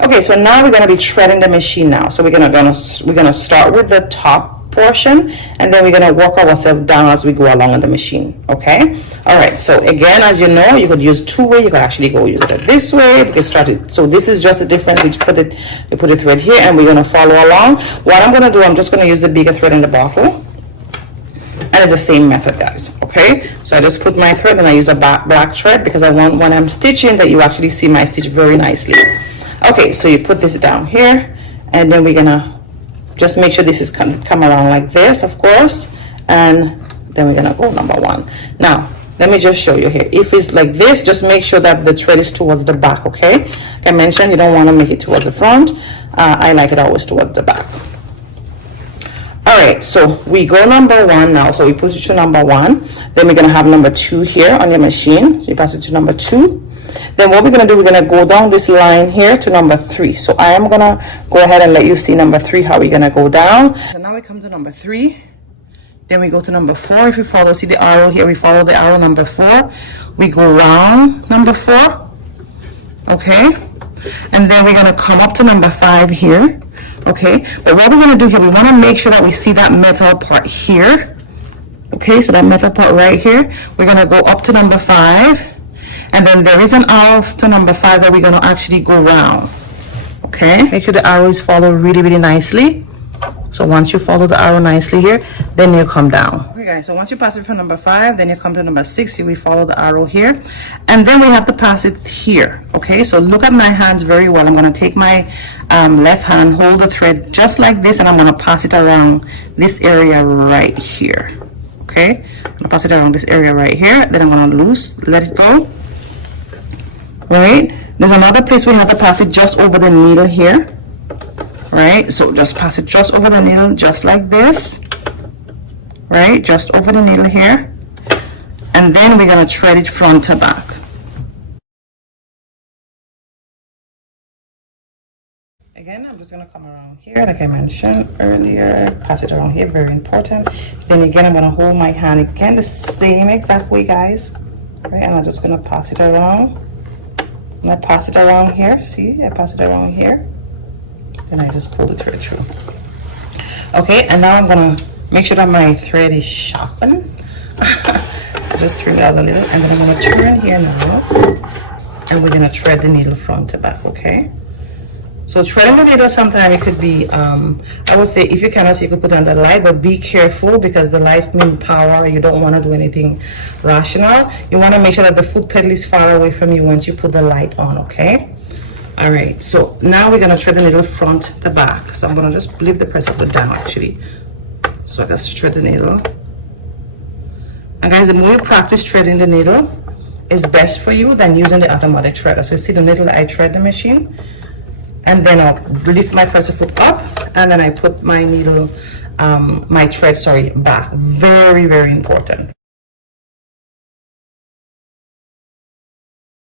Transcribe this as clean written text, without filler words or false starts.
Okay, so now we're going to be threading the machine now. So we're gonna start with the top portion, and then we're going to work ourselves down as we go along in the machine. Okay. All right. So again, as you know, you could use two way. You could actually go use it this way. We can start it. So this is just the difference. We put the thread here, and we're going to follow along. What I'm going to do, I'm just going to use the bigger thread in the bottle. And it's the same method, guys. Okay, so I just put my thread and I use a black thread because I want, when I'm stitching, that you actually see my stitch very nicely. Okay, so you put this down here, and then we're gonna just make sure this is come around like this, of course, and then we're gonna go number one. Now let me just show you here. If it's like this, just make sure that the thread is towards the back. Okay, like I mentioned, you don't want to make it towards the front. I like it always towards the back. All right, so we go number one now. So we put it to number one. Then we're gonna have number two here on your machine. So you pass it to number two. Then what we're gonna do, we're gonna go down this line here to number three. So I am gonna go ahead and let you see number three, how we're gonna go down. So now we come to number three. Then we go to number four. If you follow, see the arrow here, we follow the arrow number four. We go round number four, okay? And then we're gonna come up to number five here. Okay, but what we're going to do here, we want to make sure that we see that metal part here. Okay, so that metal part right here, we're going to go up to number five, and then there is an arrow to number five that we're going to actually go round. Okay, make sure the arrow is followed really nicely. So once you follow the arrow nicely here, then you come down. Okay guys, so once you pass it from number five, then you come to number six, we follow the arrow here, and then we have to pass it here. Okay, so look at my hands very well. I'm going to take my left hand, hold the thread just like this, and I'm going to pass it around this area right here. Okay, I'm going to pass it around this area right here, then I'm going to let it go. Right, there's another place we have to pass it just over the needle here. Right, so just pass it just over the needle, just like this. Right, just over the needle here, and then we're going to thread it front to back. Again, I'm just going to come around here like I mentioned earlier, pass it around here, very important. Then again, I'm going to hold my hand again the same exact way, guys. Right, and I'm just going to pass it around. And I pass it around here, see, I pass it around here. Then I just pull the thread through. Okay, and now I'm going to make sure that my thread is sharpened. Just trim it out a little, and then I'm going to turn here now, and we're going to thread the needle front to back. Okay, so threading the needle sometimes it could be I would say, if you cannot see, you could put it on the light, but be careful because the light means power. You don't want to do anything rational. You want to make sure that the foot pedal is far away from you once you put the light on. Okay, all right, so now we're going to thread the needle front to back. So I'm going to just leave the press button down actually, so I just thread the needle. And guys, the more you practice threading the needle is best for you than using the automatic threader. So you see the needle, I thread the machine, and then I'll lift my presser foot up, and then I put my needle, my thread, sorry, back. Very important.